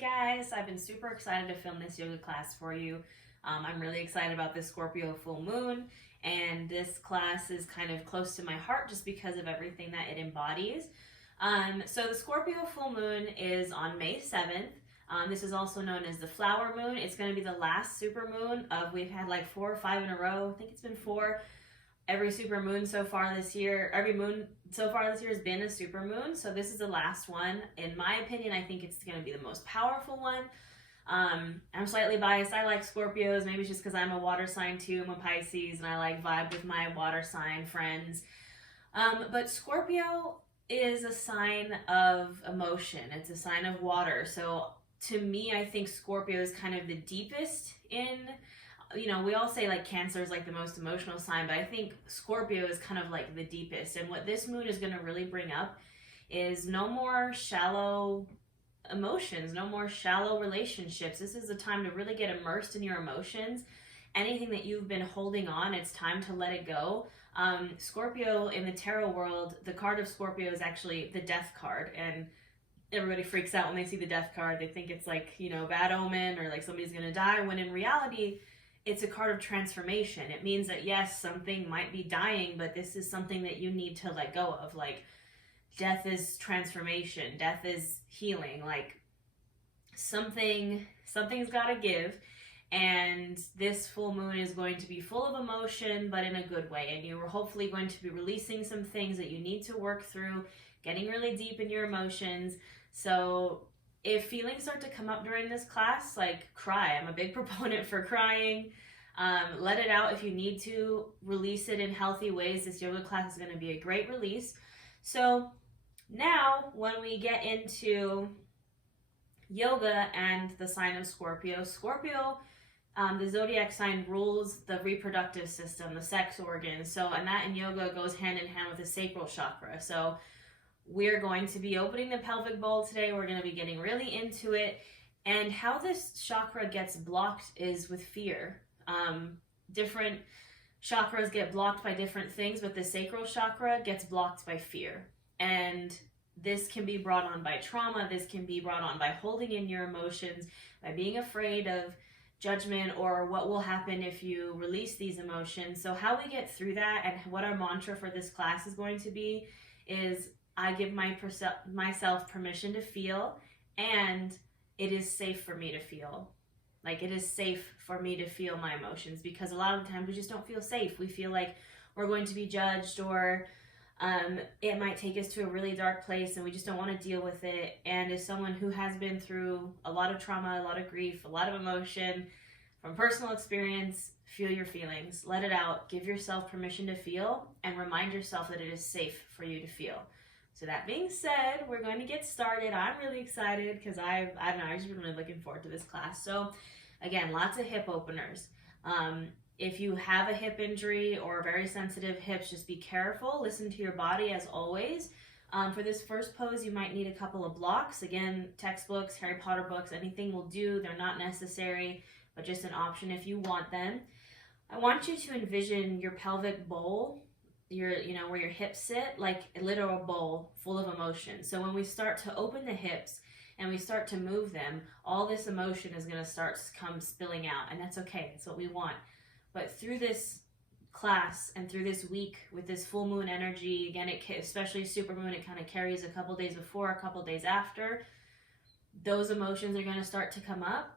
guys, I've been super excited to film this yoga class for you. I'm really excited about this Scorpio full moon, and this class is kind of close to my heart just because of everything that it embodies. So the Scorpio full moon is on May 7th. This is also known as the flower moon. It's going to be the last super moon of, we've had like 4 or 5 in a row. I think it's been 4. Every super moon so far this year, every moon so far this year has been a super moon. So this is the last one. In my opinion, I think it's going to be the most powerful one. I'm slightly biased. I like Scorpios. Maybe it's just because I'm a water sign too. I'm a Pisces and I like vibe with my water sign friends. But Scorpio is a sign of emotion. It's a sign of water. So to me, I think Scorpio is kind of the deepest in, you know, we all say like Cancer is like the most emotional sign, but I think Scorpio is kind of like the deepest. And what this moon is going to really bring up is no more shallow emotions, no more shallow relationships. This is a time to really get immersed in your emotions. Anything that you've been holding on, it's time to let it go. Scorpio in the tarot world, the card of Scorpio is actually the death card, and everybody freaks out when they see the death card. They think it's like, you know, bad omen or like somebody's gonna die, when in reality it's a card of transformation. It means that yes, something might be dying, but this is something that you need to let go of. Like, death is transformation, death is healing, like something's got to give. And this full moon is going to be full of emotion, but in a good way. And you're hopefully going to be releasing some things that you need to work through, getting really deep in your emotions. So if feelings start to come up during this class, like cry. I'm a big proponent for crying. Let it out if you need to. Release it in healthy ways. This yoga class is going to be a great release. So now when we get into yoga and the sign of Scorpio, the zodiac sign rules the reproductive system, the sex organs. So, and that in yoga goes hand in hand with the sacral chakra. So we're going to be opening the pelvic bowl today. We're going to be getting really into it. And how this chakra gets blocked is with fear. Different chakras get blocked by different things, but the sacral chakra gets blocked by fear. And this can be brought on by trauma. This can be brought on by holding in your emotions, by being afraid of judgment or what will happen if you release these emotions. So how we get through that and what our mantra for this class is going to be is, I give myself permission to feel, and it is safe for me to feel. Like, it is safe for me to feel my emotions, because a lot of the times we just don't feel safe. We feel like we're going to be judged, or it might take us to a really dark place and we just don't want to deal with it. And as someone who has been through a lot of trauma, a lot of grief, a lot of emotion, from personal experience, feel your feelings, let it out, give yourself permission to feel, and remind yourself that it is safe for you to feel. So that being said, we're going to get started. I'm really excited because I don't know, I've just been really looking forward to this class. So again, lots of hip openers. If you have a hip injury or very sensitive hips, just be careful. Listen to your body as always. For this first pose, you might need a couple of blocks. Again, textbooks, Harry Potter books, anything will do. They're not necessary, but just an option if you want them. I want you to envision your pelvic bowl, where your hips sit, like a literal bowl full of emotion. So when we start to open the hips and we start to move them, all this emotion is going to start to come spilling out, and that's okay. That's what we want. But through this class and through this week with this full moon energy, again, especially super moon, it kind of carries a couple days before, a couple days after. Those emotions are going to start to come up,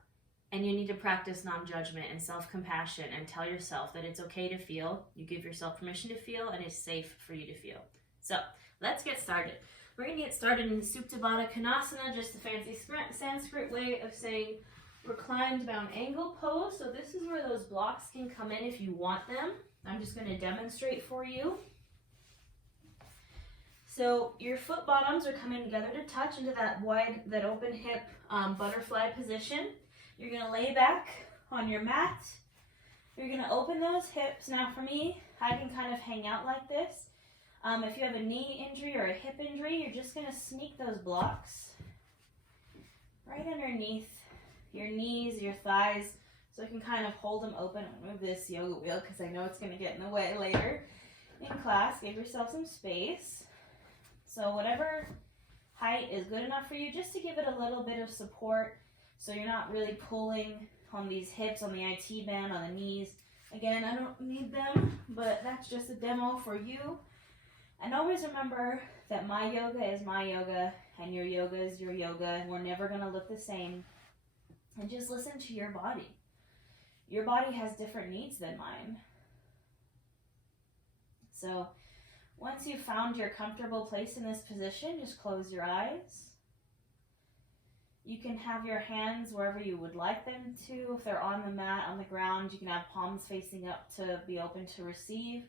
and you need to practice non-judgment and self-compassion and tell yourself that it's okay to feel. You give yourself permission to feel, and it's safe for you to feel. So let's get started. We're going to get started in Supta Baddha Konasana, just a fancy Sanskrit way of saying reclined bound angle pose. So this is where those blocks can come in if you want them. I'm just going to demonstrate for you. So your foot bottoms are coming together to touch into that open hip butterfly position. You're going to lay back on your mat. You're going to open those hips. Now for me, I can kind of hang out like this. If you have a knee injury or a hip injury, you're just going to sneak those blocks right underneath your knees, your thighs, so you can kind of hold them open. I'll move this yoga wheel because I know it's going to get in the way later in class. Give yourself some space. So whatever height is good enough for you, just to give it a little bit of support So you're not really pulling on these hips, on the IT band, on the knees. Again, I don't need them, but that's just a demo for you. And always remember that my yoga is my yoga, and your yoga is your yoga, and we're never going to look the same. And just listen to your body. Your body has different needs than mine. So once you've found your comfortable place in this position, just close your eyes. You can have your hands wherever you would like them to. If they're on the mat, on the ground, you can have palms facing up to be open to receive,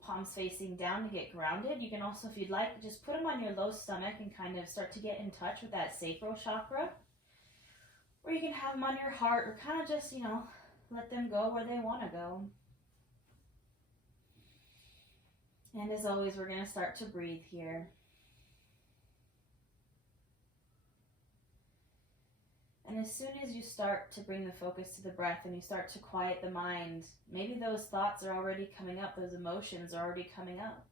palms facing down to get grounded. You can also, if you'd like, just put them on your low stomach and kind of start to get in touch with that sacral chakra. Or you can have them on your heart, or kind of just, let them go where they want to go. And as always, we're going to start to breathe here. And as soon as you start to bring the focus to the breath and you start to quiet the mind, maybe those thoughts are already coming up, those emotions are already coming up.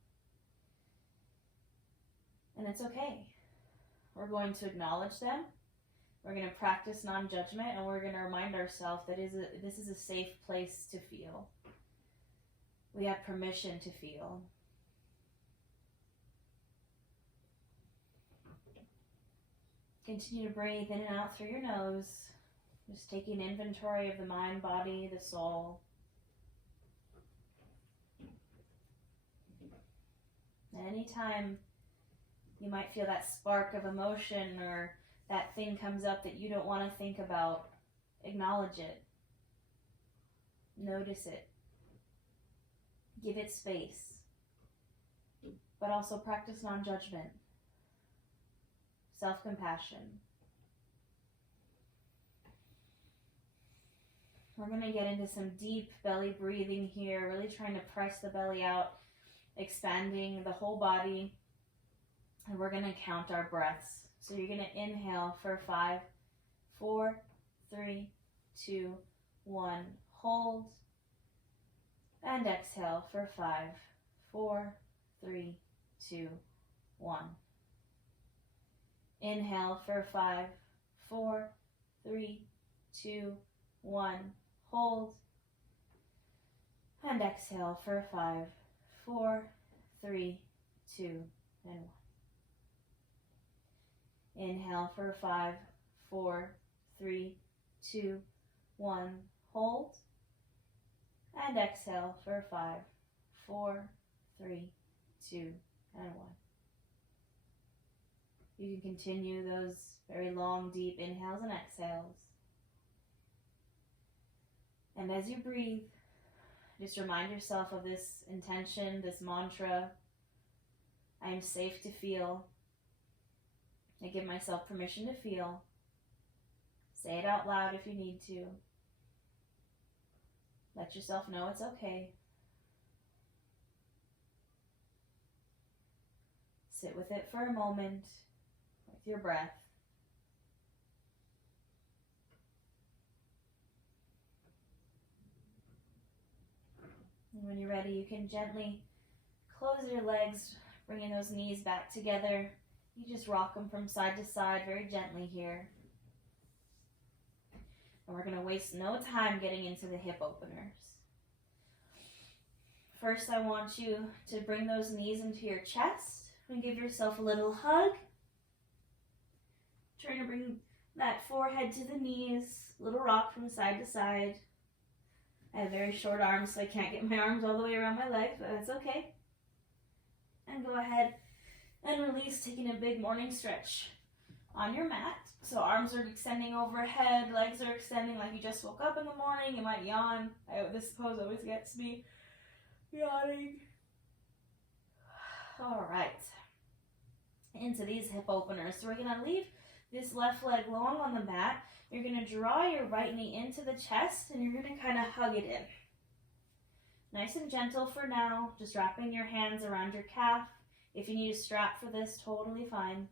And it's okay. We're going to acknowledge them. We're going to practice non-judgment, and we're going to remind ourselves that this is a safe place to feel. We have permission to feel. Continue to breathe in and out through your nose, just taking inventory of the mind, body, the soul. And anytime you might feel that spark of emotion or that thing comes up that you don't want to think about, acknowledge it. Notice it. Give it space. But also practice non-judgment. Self-compassion. We're going to get into some deep belly breathing here, really trying to press the belly out, expanding the whole body. And we're going to count our breaths. So you're going to inhale for 5, 4, 3, 2, 1. Hold. And exhale for 5, 4, 3, 2, 1. Inhale for 5, 4, 3, 2, 1. Hold. And exhale for 5, 4, 3, 2, and 1. Inhale for 5, 4, 3, 2, 1. Hold. And exhale for 5, 4, 3, 2, and 1. You can continue those very long, deep inhales and exhales. And as you breathe, just remind yourself of this intention, this mantra. I am safe to feel. I give myself permission to feel. Say it out loud if you need to. Let yourself know it's okay. Sit with it for a moment, with your breath. And when you're ready, you can gently close your legs, bringing those knees back together. You just rock them from side to side very gently here. And we're going to waste no time getting into the hip openers. First, I want you to bring those knees into your chest and give yourself a little hug. Trying to bring that forehead to the knees, little rock from side to side. I have very short arms, so I can't get my arms all the way around my legs, but that's okay. And go ahead and release, taking a big morning stretch on your mat. So arms are extending overhead, legs are extending like you just woke up in the morning. You might yawn. This pose always gets me yawning. All right. Into these hip openers. So we're going to leave this left leg long on the mat. You're going to draw your right knee into the chest and you're going to kind of hug it in. Nice and gentle for now. Just wrapping your hands around your calf. If you need a strap for this, totally fine.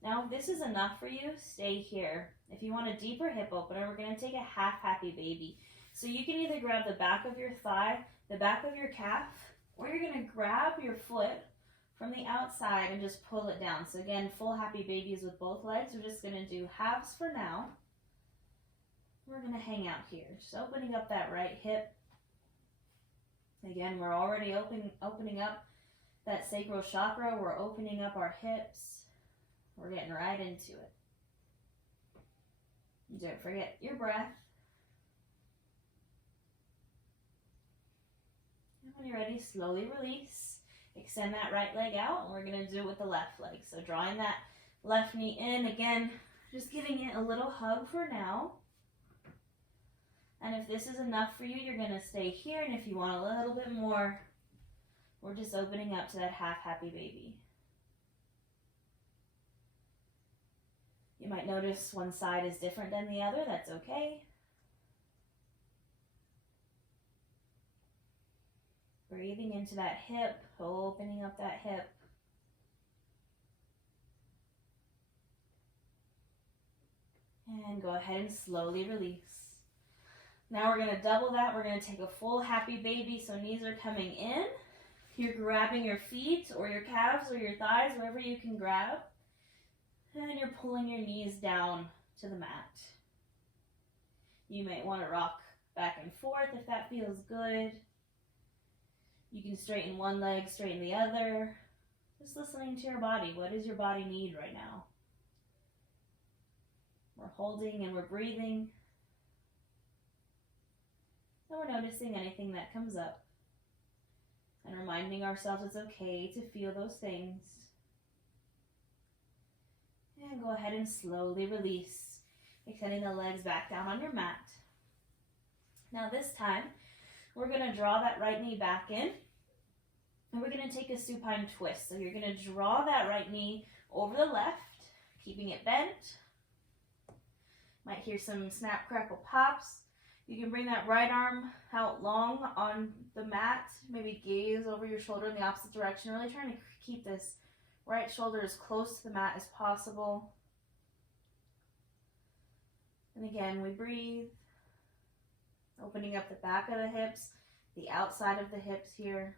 Now, if this is enough for you, stay here. If you want a deeper hip opener, we're going to take a half happy baby. So you can either grab the back of your thigh, the back of your calf, or you're going to grab your foot from the outside and just pull it down. So again, full happy babies with both legs. We're just going to do halves for now. We're going to hang out here. Just opening up that right hip. Again, we're already opening up that sacral chakra. We're opening up our hips. We're getting right into it. Don't forget your breath. And when you're ready, slowly release. Extend that right leg out, and we're going to do it with the left leg. So drawing that left knee in. Again, just giving it a little hug for now. And if this is enough for you, you're going to stay here. And if you want a little bit more, we're just opening up to that half happy baby. You might notice one side is different than the other. That's okay. Breathing into that hip, opening up that hip. And go ahead and slowly release. Now we're going to double that. We're going to take a full happy baby. So knees are coming in. You're grabbing your feet or your calves or your thighs, wherever you can grab. And you're pulling your knees down to the mat. You might want to rock back and forth if that feels good. You can straighten one leg, straighten the other. Just listening to your body. What does your body need right now? We're holding and we're breathing. And we're noticing anything that comes up. And reminding ourselves it's okay to feel those things. And go ahead and slowly release. Extending the legs back down on your mat. Now this time, we're going to draw that right knee back in. And we're going to take a supine twist. So you're going to draw that right knee over the left, keeping it bent. Might hear some snap, crackle, pops. You can bring that right arm out long on the mat. Maybe gaze over your shoulder in the opposite direction. Really trying to keep this right shoulder as close to the mat as possible. And again, we breathe. Opening up the back of the hips, the outside of the hips here.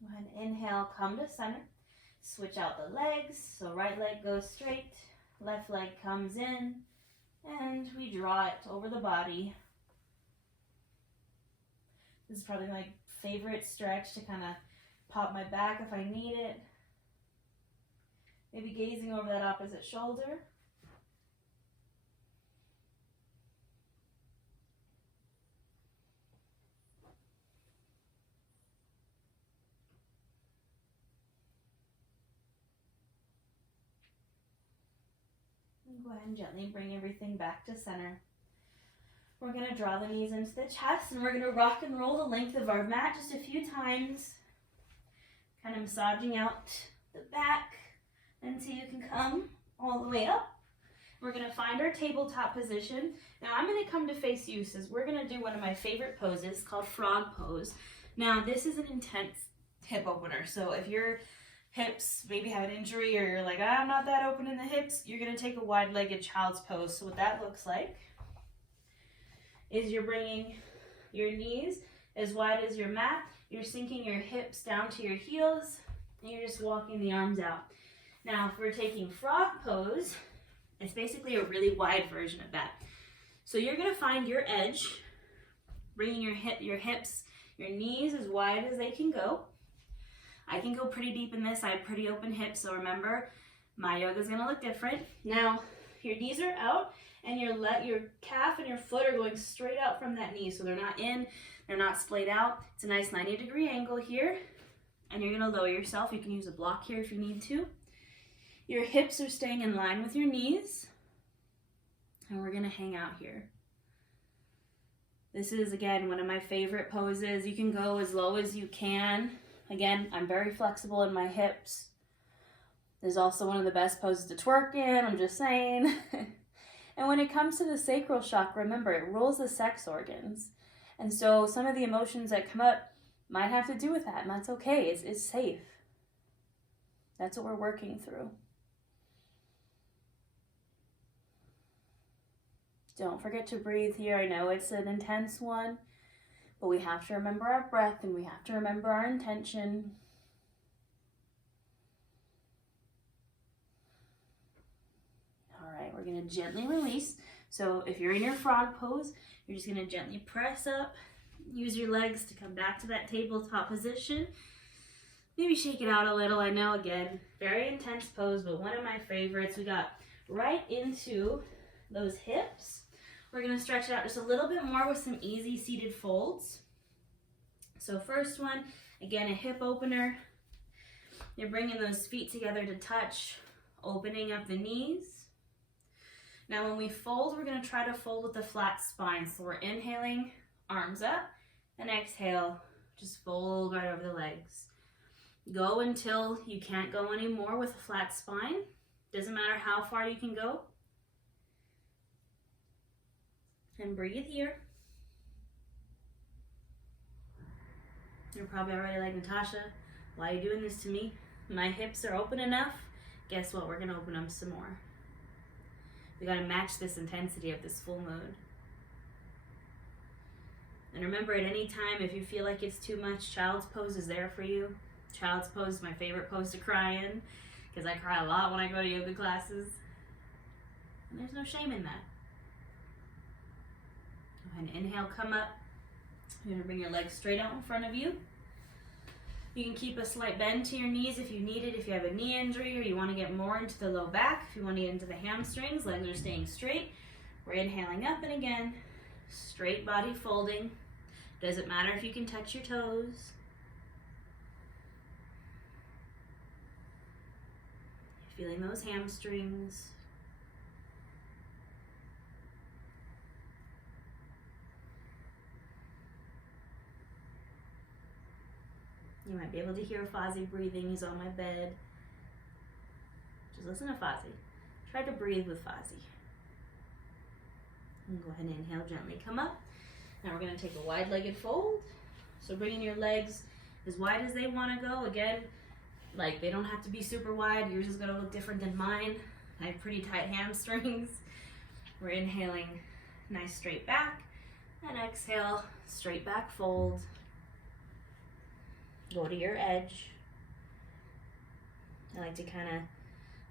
Go ahead and inhale, come to center. Switch out the legs. So right leg goes straight, left leg comes in, and we draw it over the body. This is probably my favorite stretch to kind of pop my back if I need it. Maybe gazing over that opposite shoulder. And go ahead and gently bring everything back to center. We're going to draw the knees into the chest, and we're going to rock and roll the length of our mat just a few times. Kind of massaging out the back until you can come all the way up. We're going to find our tabletop position. Now I'm going to come to face you, so we're going to do one of my favorite poses called frog pose. Now this is an intense hip opener, so if your hips maybe have an injury or you're like, I'm not that open in the hips, you're going to take a wide-legged child's pose. So what that looks like is you're bringing your knees as wide as your mat. You're sinking your hips down to your heels, and you're just walking the arms out. Now, if we're taking frog pose, it's basically a really wide version of that. So you're going to find your edge, bringing your hips, your knees as wide as they can go. I can go pretty deep in this. I have pretty open hips, so remember, my yoga is going to look different. Now, your knees are out, and your calf and your foot are going straight out from that knee. So they're not in, they're not splayed out. It's a nice 90-degree angle here. And you're going to lower yourself. You can use a block here if you need to. Your hips are staying in line with your knees. And we're going to hang out here. This is, again, one of my favorite poses. You can go as low as you can. Again, I'm very flexible in my hips. This is also one of the best poses to twerk in, I'm just saying. And when it comes to the sacral chakra, remember, it rules the sex organs. And so some of the emotions that come up might have to do with that, and that's okay. It's safe. That's what we're working through. Don't forget to breathe here. I know it's an intense one, but we have to remember our breath and we have to remember our intention. All right, we're gonna gently release. So if you're in your frog pose, you're just gonna gently press up, use your legs to come back to that tabletop position. Maybe shake it out a little. I know, again, very intense pose, but one of my favorites. We got right into those hips. We're gonna stretch it out just a little bit more with some easy seated folds. So first one, again, a hip opener. You're bringing those feet together to touch, opening up the knees. Now when we fold, we're gonna try to fold with a flat spine. So we're inhaling, arms up, and exhale, just fold right over the legs. Go until you can't go anymore with a flat spine. Doesn't matter how far you can go. And breathe here. You're probably already like, Natasha, why are you doing this to me? My hips are open enough. Guess what? We're gonna open them some more. We gotta match this intensity of this full moon. And remember, at any time, if you feel like it's too much, child's pose is there for you. Child's pose is my favorite pose to cry in, because I cry a lot when I go to yoga classes. And there's no shame in that. Go ahead and inhale, come up. You're gonna bring your legs straight out in front of you. You can keep a slight bend to your knees if you need it, if you have a knee injury or you want to get more into the low back. If you want to get into the hamstrings, legs are staying straight. We're inhaling up and again, straight body folding. Doesn't matter if you can touch your toes. Feeling those hamstrings. You might be able to hear Fozzie breathing. He's on my bed. Just listen to Fozzie. Try to breathe with Fozzie. And go ahead and inhale, gently come up. Now we're going to take a wide-legged fold. So bringing your legs as wide as they want to go. Again, like, they don't have to be super wide. Yours is going to look different than mine. I have pretty tight hamstrings. We're inhaling, nice straight back. And exhale, straight back fold. Go to your edge. I like to kind of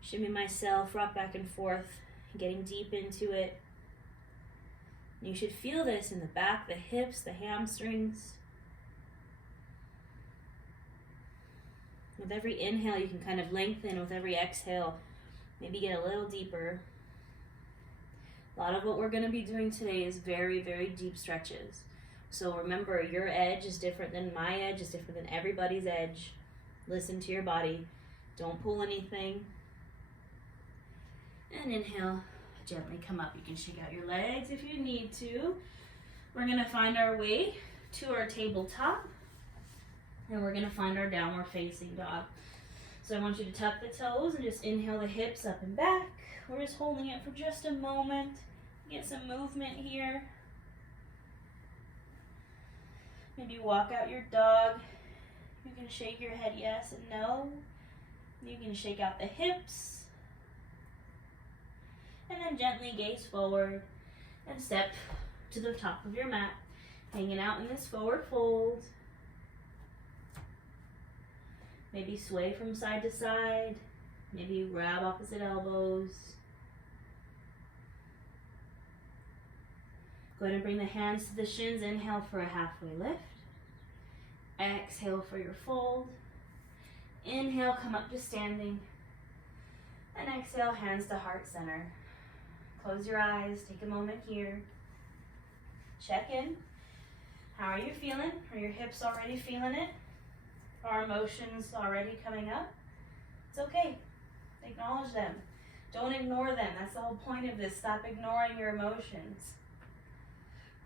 shimmy myself, rock back and forth, getting deep into it. You should feel this in the back, the hips, the hamstrings. With every inhale, you can kind of lengthen. With every exhale, maybe get a little deeper. A lot of what we're going to be doing today is very, very deep stretches. So remember, your edge is different than my edge, is different than everybody's edge. Listen to your body. Don't pull anything. And inhale, gently come up. You can shake out your legs if you need to. We're going to find our way to our tabletop. And we're going to find our downward facing dog. So I want you to tuck the toes and just inhale the hips up and back. We're just holding it for just a moment. Get some movement here. Maybe walk out your dog. You can shake your head yes and no. You can shake out the hips. And then gently gaze forward and step to the top of your mat. Hanging out in this forward fold. Maybe sway from side to side. Maybe grab opposite elbows. Go ahead and bring the hands to the shins. Inhale for a halfway lift. Exhale for your fold. Inhale, come up to standing. And exhale, hands to heart center. Close your eyes. Take a moment here. Check in. How are you feeling? Are your hips already feeling it? Are emotions already coming up? It's okay. Acknowledge them. Don't ignore them. That's the whole point of this. Stop ignoring your emotions.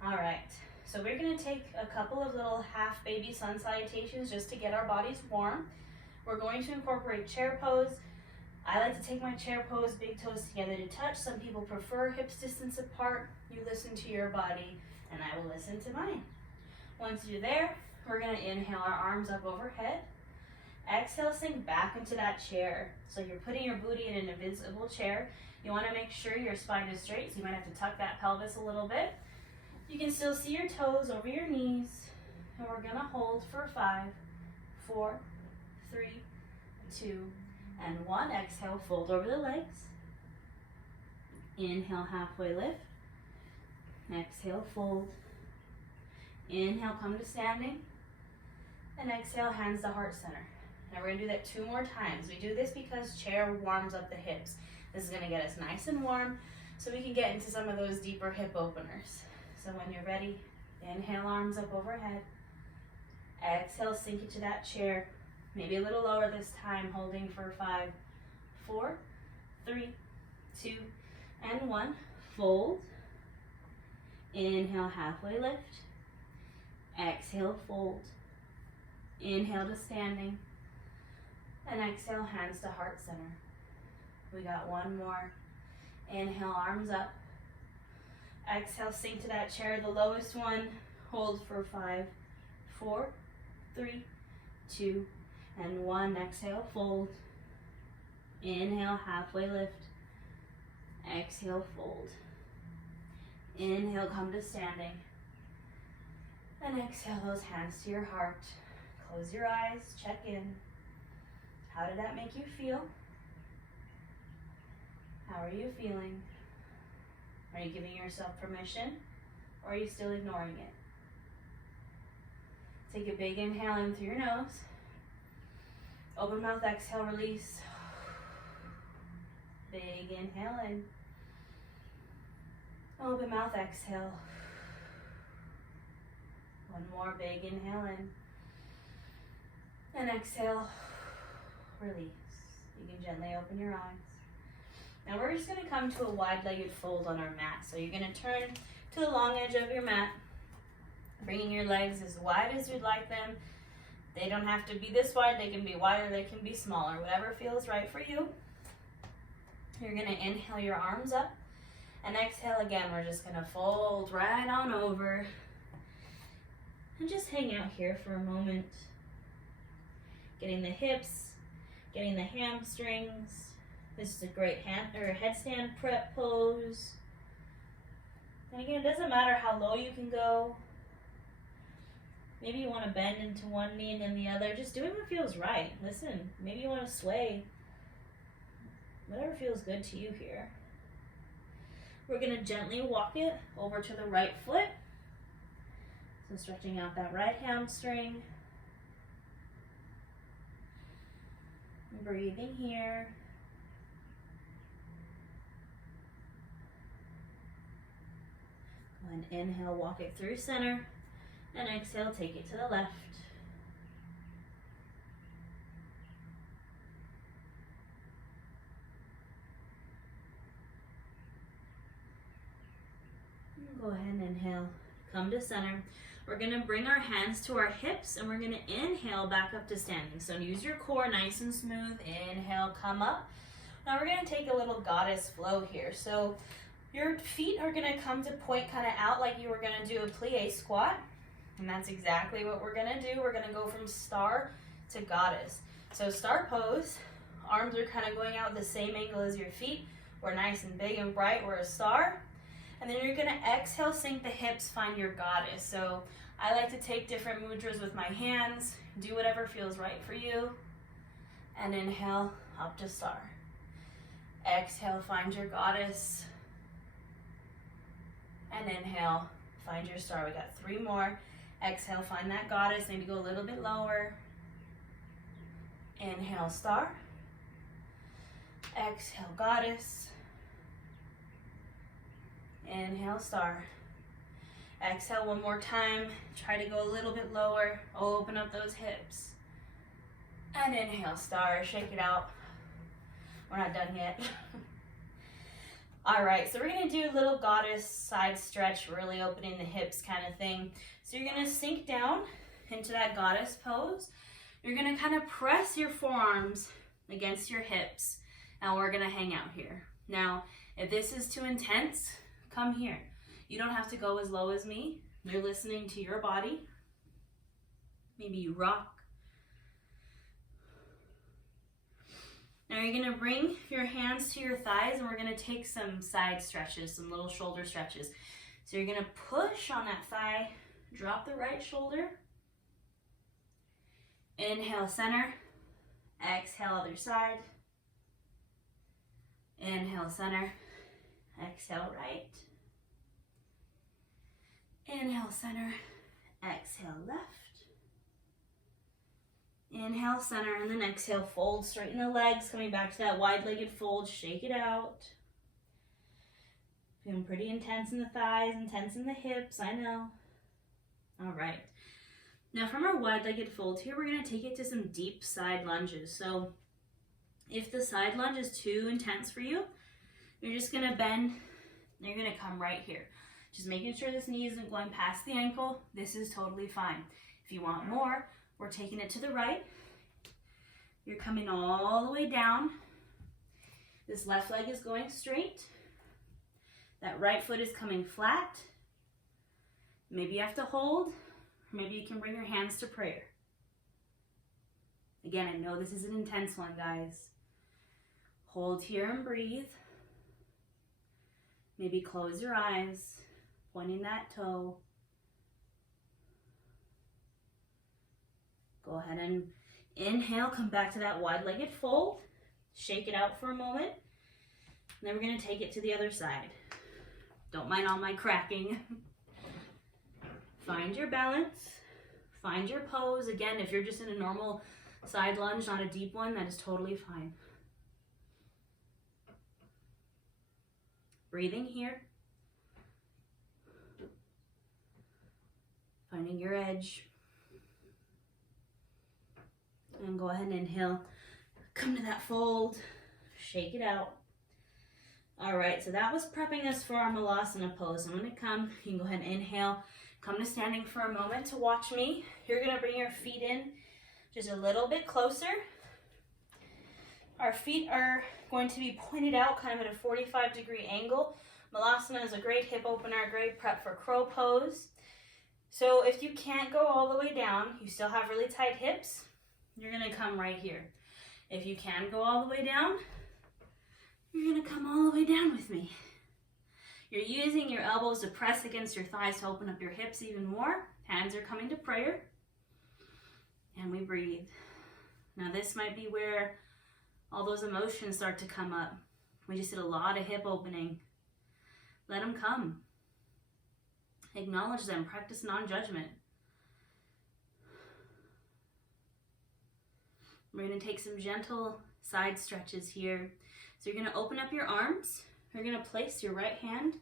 All right. So we're going to take a couple of little half baby sun salutations just to get our bodies warm. We're going to incorporate chair pose. I like to take my chair pose, big toes together to touch. Some people prefer hips distance apart. You listen to your body, and I will listen to mine. Once you're there, we're going to inhale our arms up overhead. Exhale, sink back into that chair. So you're putting your booty in an invisible chair. You want to make sure your spine is straight, so you might have to tuck that pelvis a little bit. You can still see your toes over your knees. And we're going to hold for 5, 4, 3, 2, and 1. Exhale, fold over the legs. Inhale, halfway lift. Exhale, fold. Inhale, come to standing. And exhale, hands to heart center. Now we're going to do that 2 more times. We do this because chair warms up the hips. This is going to get us nice and warm so we can get into some of those deeper hip openers. So when you're ready, inhale, arms up overhead. Exhale, sink into that chair. Maybe a little lower this time, holding for 5, 4, 3, 2, and 1. Fold. Inhale, halfway lift. Exhale, fold. Inhale to standing. And exhale, hands to heart center. We got 1 more. Inhale, arms up. Exhale, sink to that chair, the lowest one. Hold for 5, 4, 3, 2, and 1. Exhale, fold. Inhale, halfway lift. Exhale, fold. Inhale, come to standing. And exhale those hands to your heart. Close your eyes, check in. How did that make you feel? How are you feeling? Are you giving yourself permission, or are you still ignoring it? Take a big inhale in through your nose. Open mouth, exhale, release. Big inhale in. Open mouth, exhale. 1 more big inhale in. And exhale, release. You can gently open your eyes. Now we're just going to come to a wide-legged fold on our mat. So you're going to turn to the long edge of your mat, bringing your legs as wide as you'd like them. They don't have to be this wide. They can be wider. They can be smaller. Whatever feels right for you. You're going to inhale your arms up. And exhale again. We're just going to fold right on over. And just hang out here for a moment. Getting the hips, getting the hamstrings. This is a great headstand prep pose. And again, it doesn't matter how low you can go. Maybe you want to bend into one knee and then the other. Just doing what feels right. Listen, maybe you want to sway. Whatever feels good to you here. We're going to gently walk it over to the right foot. So stretching out that right hamstring. Breathing here. Go ahead and inhale, walk it through center. And exhale, take it to the left. Go ahead and inhale, come to center. We're going to bring our hands to our hips and we're going to inhale back up to standing. So use your core nice and smooth. Inhale, come up. Now we're going to take a little goddess flow here. So your feet are going to come to point kind of out like you were going to do a plie squat. And that's exactly what we're going to do. We're going to go from star to goddess. So star pose, arms are kind of going out the same angle as your feet. We're nice and big and bright. We're a star. And then you're going to exhale, sink the hips, find your goddess. So I like to take different mudras with my hands. Do whatever feels right for you. And inhale, up to star. Exhale, find your goddess. And inhale, find your star. We got 3 more. Exhale, find that goddess. Maybe go a little bit lower. Inhale, star. Exhale, goddess. Inhale, star. Exhale 1 more time. Try to go a little bit lower. Open up those hips. And inhale, star. Shake it out. We're not done yet. All right, so we're going to do a little goddess side stretch, really opening the hips kind of thing. So you're going to sink down into that goddess pose. You're going to kind of press your forearms against your hips. And we're going to hang out here. Now, if this is too intense, come here. You don't have to go as low as me. You're listening to your body. Maybe you rock. Now you're gonna bring your hands to your thighs and we're gonna take some side stretches, some little shoulder stretches. So you're gonna push on that thigh, drop the right shoulder. Inhale, center. Exhale, other side. Inhale, center. Exhale, right. Inhale, center. Exhale, left. Inhale, center, and then exhale, fold. Straighten the legs, coming back to that wide-legged fold. Shake it out. Feeling pretty intense in the thighs, intense in the hips, I know. All right. Now from our wide-legged fold here, we're gonna take it to some deep side lunges. So if the side lunge is too intense for you, you're just gonna bend, and you're gonna come right here. Just making sure this knee isn't going past the ankle. This is totally fine. If you want more, we're taking it to the right. You're coming all the way down. This left leg is going straight. That right foot is coming flat. Maybe you have to hold, or maybe you can bring your hands to prayer. Again, I know this is an intense one, guys. Hold here and breathe. Maybe close your eyes, pointing that toe. Go ahead and inhale, come back to that wide-legged fold. Shake it out for a moment. And then we're gonna take it to the other side. Don't mind all my cracking. Find your balance, find your pose. Again, if you're just in a normal side lunge, not a deep one, that is totally fine. Breathing here. Finding your edge. And go ahead and inhale. Come to that fold. Shake it out. All right, so that was prepping us for our Malasana pose. I'm gonna come, you can go ahead and inhale. Come to standing for a moment to watch me. You're gonna bring your feet in just a little bit closer. Our feet are going to be pointed out kind of at a 45-degree angle. Malasana is a great hip opener, a great prep for crow pose. So if you can't go all the way down, you still have really tight hips, you're gonna come right here. If you can go all the way down, you're gonna come all the way down with me. You're using your elbows to press against your thighs to open up your hips even more. Hands are coming to prayer. And we breathe. Now this might be where all those emotions start to come up. We just did a lot of hip opening. Let them come. Acknowledge them. Practice non-judgment. We're going to take some gentle side stretches here. So you're going to open up your arms. You're going to place your right hand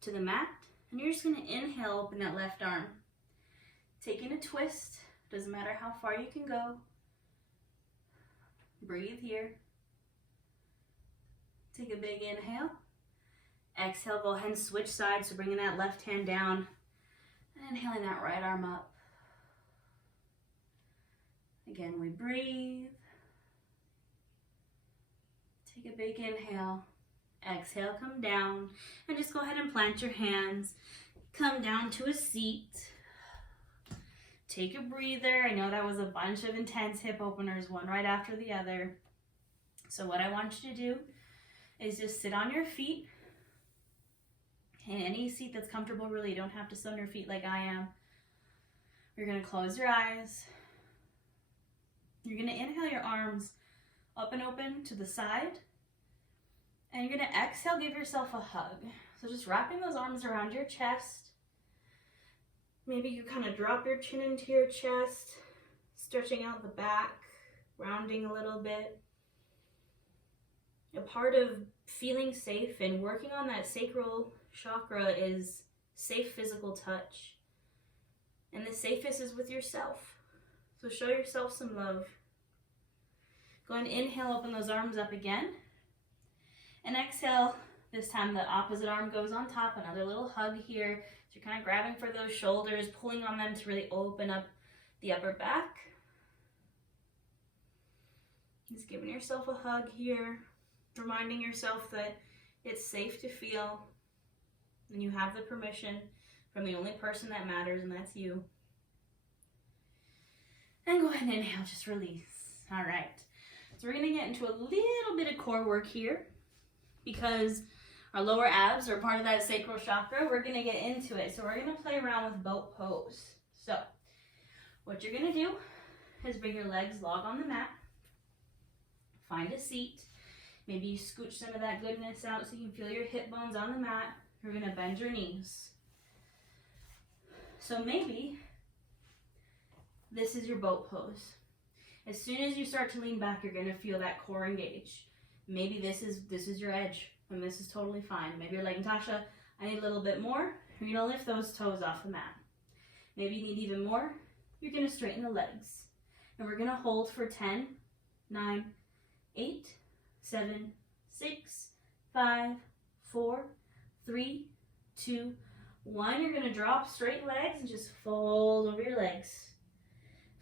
to the mat. And you're just going to inhale, open that left arm. Taking a twist. Doesn't matter how far you can go. Breathe here. Take a big inhale. Exhale, go ahead and switch sides. So bringing that left hand down. And inhaling that right arm up. Again, we breathe. Take a big inhale. Exhale, come down. And just go ahead and plant your hands. Come down to a seat. Take a breather. I know that was a bunch of intense hip openers, one right after the other. So what I want you to do is just sit on your feet. In any seat that's comfortable, really. You don't have to sit on your feet like I am. You're going to close your eyes. You're going to inhale your arms up and open to the side. And you're going to exhale, give yourself a hug. So just wrapping those arms around your chest. Maybe you kind of drop your chin into your chest, stretching out the back, rounding a little bit. A part of feeling safe and working on that sacral chakra is safe physical touch. And the safest is with yourself. So show yourself some love. Go ahead and inhale, open those arms up again. And exhale, this time the opposite arm goes on top, another little hug here. So you're kind of grabbing for those shoulders, pulling on them to really open up the upper back. Just giving yourself a hug here, reminding yourself that it's safe to feel, and you have the permission from the only person that matters, and that's you. And go ahead and inhale, just release. All right. So So we're gonna get into a little bit of core work here because our lower abs are part of that sacral chakra. We're gonna get into it. So we're gonna play around with boat pose. So what you're gonna do is bring your legs log on the mat, find a seat. Maybe you scooch some of that goodness out so you can feel your hip bones on the mat. You're gonna bend your knees. So maybe this is your boat pose. As soon as you start to lean back, you're gonna feel that core engage. Maybe this is your edge, and this is totally fine. Maybe you're like, Natasha, I need a little bit more. You're gonna lift those toes off the mat. Maybe you need even more. You're gonna straighten the legs. And we're gonna hold for 10, 9, 8, 7, 6, 5, 4, 3, 2, 1. You're gonna drop straight legs and just fold over your legs.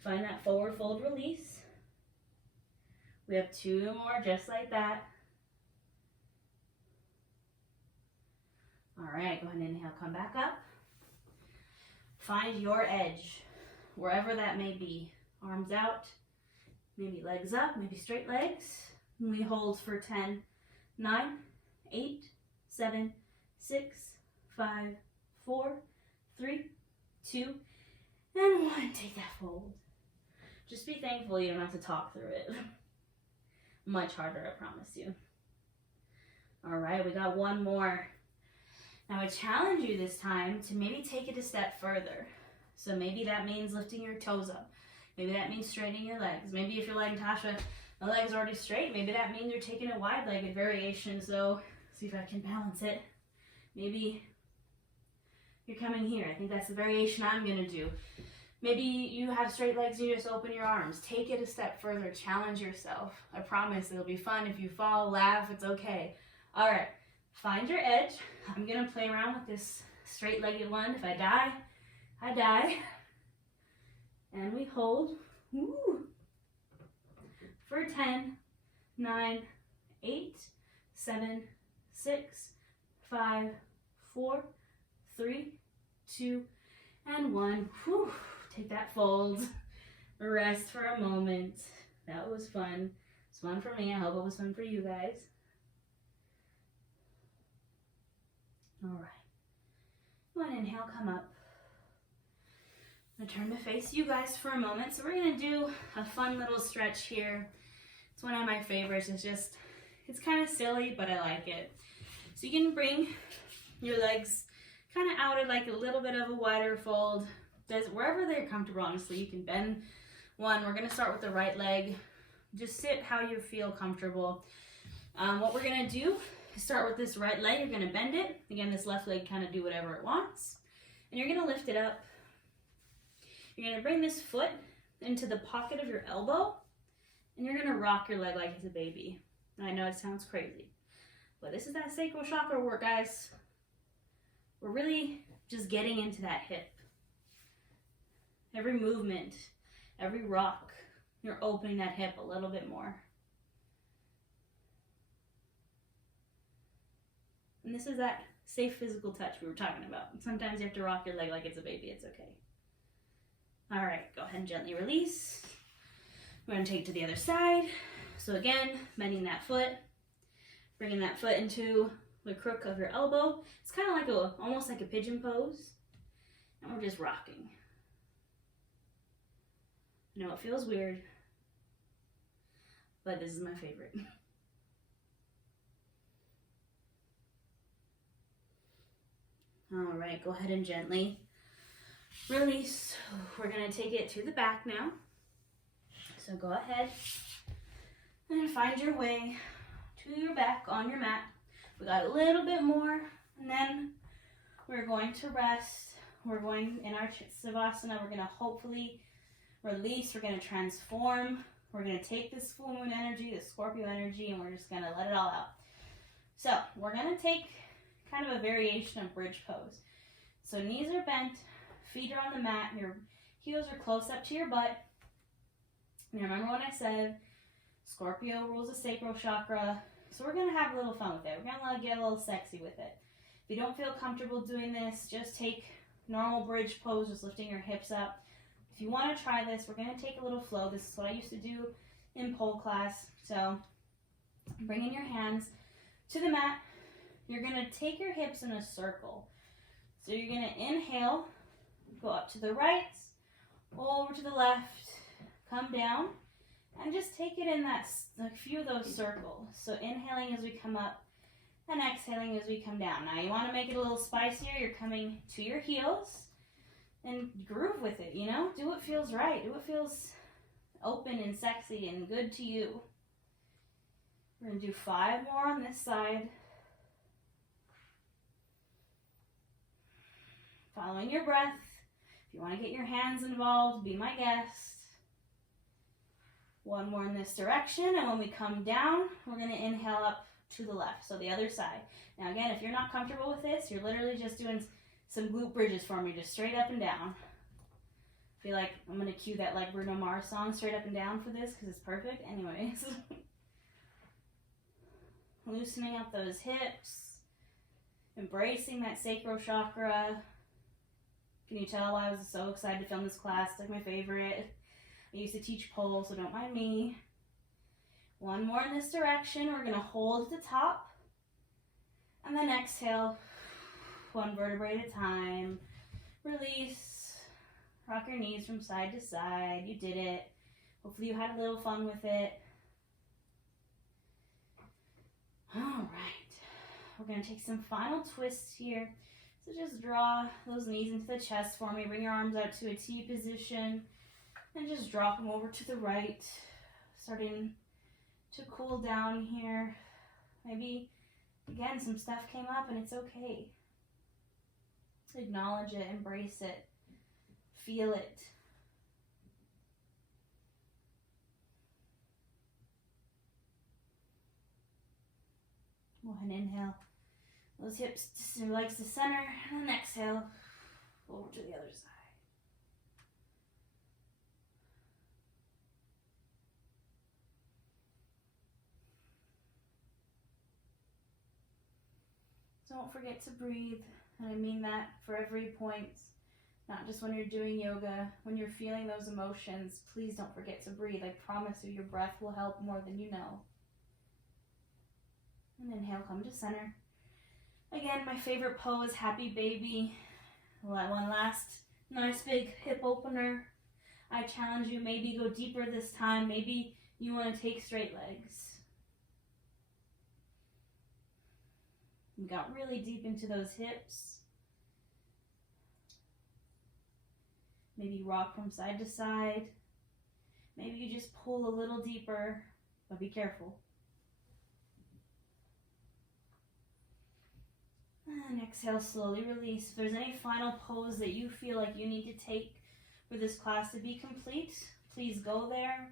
Find that forward fold release. We have 2 more just like that. All right, go ahead and inhale, come back up. Find your edge, wherever that may be. Arms out, maybe legs up, maybe straight legs. And we hold for 10, 9, 8, 7, 6, 5, 4, 3, 2, and 1. Take that fold. Just be thankful you don't have to talk through it. Much harder, I promise you. All right, we got 1 more. Now I challenge you this time to maybe take it a step further. So maybe that means lifting your toes up. Maybe that means straightening your legs. Maybe if you're like, Natasha, my leg's already straight, maybe that means you're taking a wide-legged variation. So see if I can balance it. Maybe you're coming here. I think that's the variation I'm gonna do. Maybe you have straight legs and you just open your arms. Take it a step further. Challenge yourself. I promise it'll be fun. If you fall, laugh, it's okay. All right, find your edge. I'm gonna play around with this straight-legged one. If I die, I die. And we hold. Woo. For 10, 9, 8, 7, 6, 5, 4, 3, 2, and 1. Whew. Take that fold. Rest for a moment. That was fun. It's fun for me. I hope it was fun for you guys. All right. Go ahead and inhale, come up. I'm gonna turn to face you guys for a moment. So we're gonna do a fun little stretch here. It's one of my favorites. It's kind of silly, but I like it. So you can bring your legs kind of outed, like a little bit of a wider fold. Wherever they're comfortable, honestly. You can bend one. We're gonna start with the right leg. Just sit how you feel comfortable. What we're gonna do is start with this right leg. You're gonna bend it. Again, this left leg kind of do whatever it wants. And you're gonna lift it up. You're gonna bring this foot into the pocket of your elbow. And you're gonna rock your leg like it's a baby. I know it sounds crazy, but this is that sacral chakra work, guys. We're really just getting into that hip. Every movement, every rock, you're opening that hip a little bit more. And this is that safe physical touch we were talking about. Sometimes you have to rock your leg like it's a baby. It's okay. All right, go ahead and gently release. We're going to take it to the other side. So again, bending that foot, bringing that foot into the crook of your elbow. It's kind of like almost like a pigeon pose. And we're just rocking. I know it feels weird, but this is my favorite. All right, go ahead and gently release. We're gonna take it to the back now. So go ahead and find your way to your back on your mat. We got a little bit more, and then we're going to rest. We're going in our Savasana. We're gonna hopefully release. We're gonna transform. We're gonna take this full moon energy, this Scorpio energy, and we're just gonna let it all out. So we're gonna take kind of a variation of bridge pose. So knees are bent, feet are on the mat, your heels are close up to your butt. And remember what I said, Scorpio rules the sacral chakra. So we're gonna have a little fun with it. We're gonna get a little sexy with it. If you don't feel comfortable doing this, just take normal bridge pose, just lifting your hips up. If you want to try this, we're going to take a little flow. This is what I used to do in pole class. So bringing your hands to the mat. You're going to take your hips in a circle. So you're going to inhale, go up to the right, over to the left, come down, and just take it in that, a few of those circles. So inhaling as we come up and exhaling as we come down. Now you want to make it a little spicier. You're coming to your heels and groove with it, you know? Do what feels right. Do what feels open and sexy and good to you. We're going to do 5 more on this side. Following your breath. If you want to get your hands involved, be my guest. 1 more in this direction, and when we come down, we're going to inhale up to the left, so the other side. Now again, if you're not comfortable with this, you're literally just doing some glute bridges for me, just straight up and down. I feel like I'm going to cue that like Bruno Mars song, Straight Up and Down, for this, because it's perfect. Anyways. Loosening up those hips, embracing that sacral chakra. Can you tell why I was so excited to film this class? It's like my favorite. I used to teach pole, so don't mind me. 1 more in this direction. We're going to hold at the top. And then exhale, 1 vertebrae at a time. Release. Rock your knees from side to side. You did it. Hopefully you had a little fun with it. All right. We're going to take some final twists here. So just draw those knees into the chest for me. Bring your arms out to a T position. And just drop them over to the right. Starting to cool down here. Maybe, again, some stuff came up and it's okay. Acknowledge it, embrace it, feel it. Go ahead and inhale. Those hips, your legs to center, and then exhale over to the other side. Don't forget to breathe, and I mean that for every point, not just when you're doing yoga. When you're feeling those emotions, please don't forget to breathe. I promise you, your breath will help more than you know. And inhale, come to center. Again, my favorite pose, happy baby. One last nice big hip opener. I challenge you, maybe go deeper this time. Maybe you want to take straight legs. You got really deep into those hips. Maybe rock from side to side. Maybe you just pull a little deeper, but be careful. And exhale, slowly release. If there's any final pose that you feel like you need to take for this class to be complete, please go there.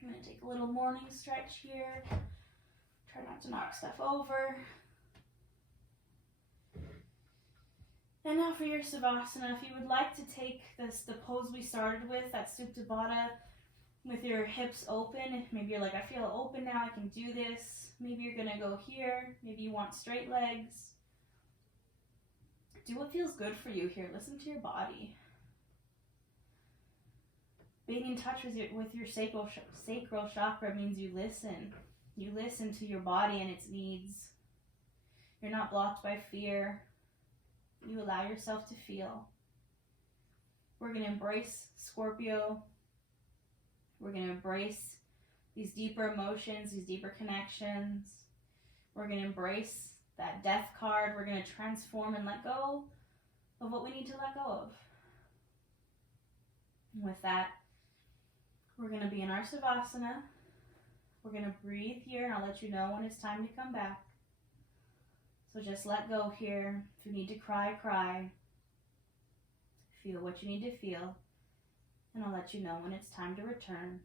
I'm going to take a little morning stretch here. Try not to knock stuff over. And now for your Savasana, if you would like to take the pose we started with, that Supta Baddha, with your hips open. Maybe you're like, I feel open now, I can do this. Maybe you're going to go here. Maybe you want straight legs. Do what feels good for you here. Listen to your body. Being in touch with your sacral chakra means you listen. You listen to your body and its needs. You're not blocked by fear. You allow yourself to feel. We're going to embrace Scorpio. We're going to embrace these deeper emotions, these deeper connections. We're going to embrace that death card. We're going to transform and let go of what we need to let go of. And with that, we're going to be in our Savasana. We're going to breathe here, and I'll let you know when it's time to come back. So just let go here. If you need to cry, cry. Feel what you need to feel. And I'll let you know when it's time to return.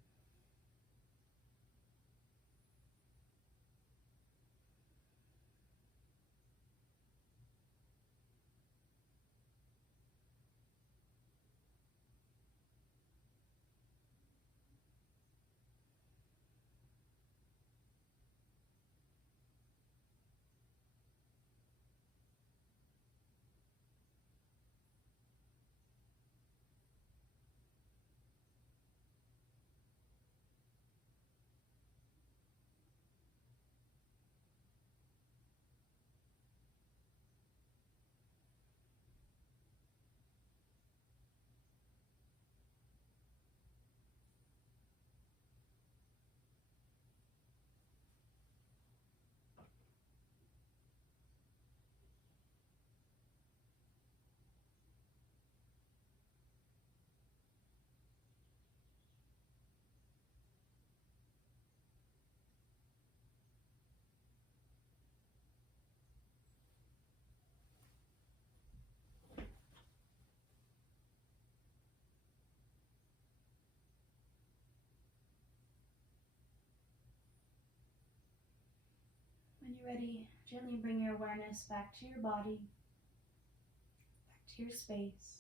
you're ready, gently bring your awareness back to your body, back to your space.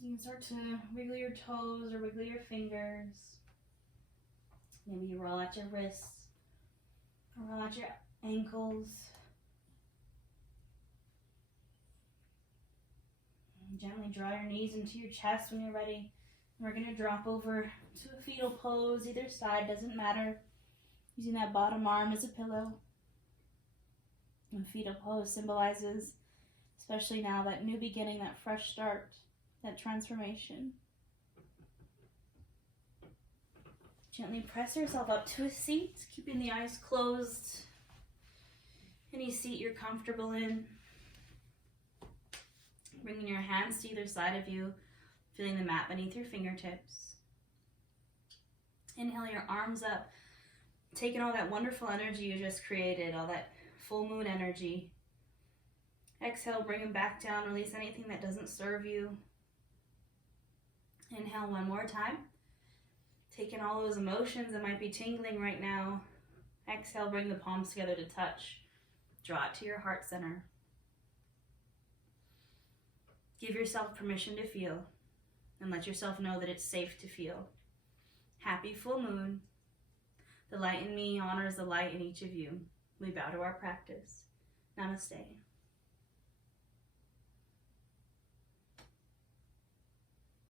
You can start to wiggle your toes or wiggle your fingers. Maybe you roll out your wrists, or roll out your ankles. And gently draw your knees into your chest when you're ready. We're going to drop over to a fetal pose, either side, doesn't matter. Using that bottom arm as a pillow. And fetal pose symbolizes, especially now, that new beginning, that fresh start, that transformation. Gently press yourself up to a seat, keeping the eyes closed. Any seat you're comfortable in. Bringing your hands to either side of you, feeling the mat beneath your fingertips. Inhale your arms up, taking all that wonderful energy you just created, all that full moon energy. Exhale, bring them back down, release anything that doesn't serve you. Inhale one more time. Taking all those emotions that might be tingling right now. Exhale, bring the palms together to touch. Draw it to your heart center. Give yourself permission to feel, and let yourself know that it's safe to feel. Happy full moon. The light in me honors the light in each of you. We bow to our practice. Namaste.